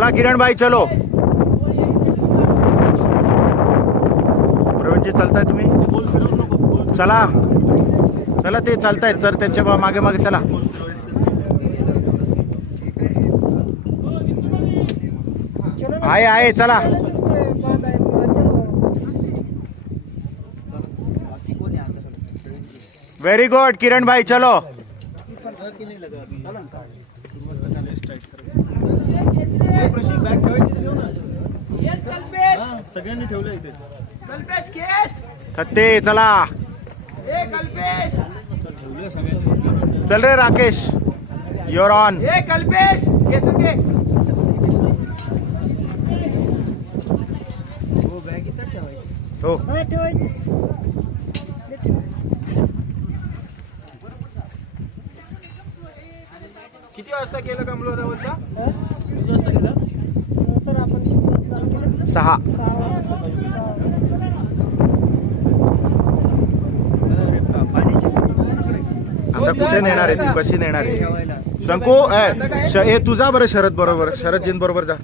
चला किरण भाई चलो. प्रवीणजी चालताय तुम्ही? चला चला ते चालतायत तर त्यांच्या मागे मागे चला. आहे चला. वेरी गुड किरण भाई चलो. सगळ्यांनी ठेवलं इथेच. थत्ते चला. चल रे राकेश युअर ऑन. हो किती वाजता केलं कमलो होता? 6. आता कुठे नेणार आहे तू? कशी नेणार आहे? संकू हे तुझा बरं शरद बरोबर, शरदजीन बरोबर जा.